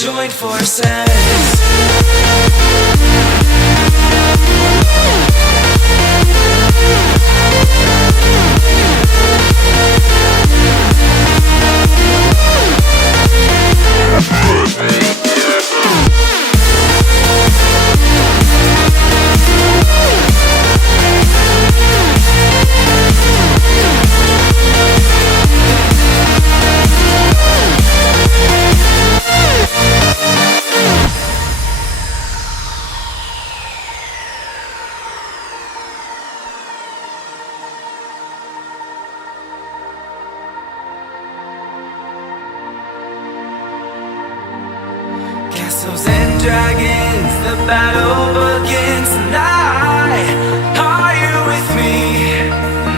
join forces. Castles and dragons, the battle begins tonight. Are you with me?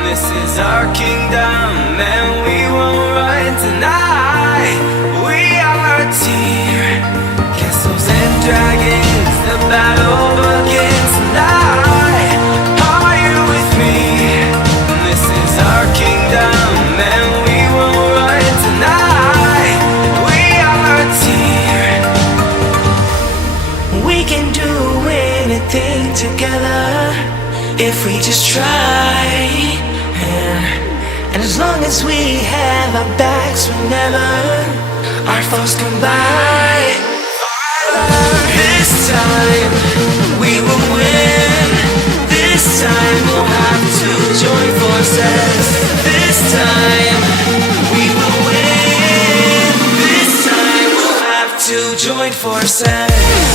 This is our kingdom and we won't run tonight. We are a team. Castles and dragons, the battle begins tonight. Are you with me? This is our kingdom and we won't run tonight. We are a team. We can do anything together if we just try. And as long as we have our backs whenever our foes come by, this time we will win. This time we'll have to join forces. This time we will win. This time we'll have to join forces.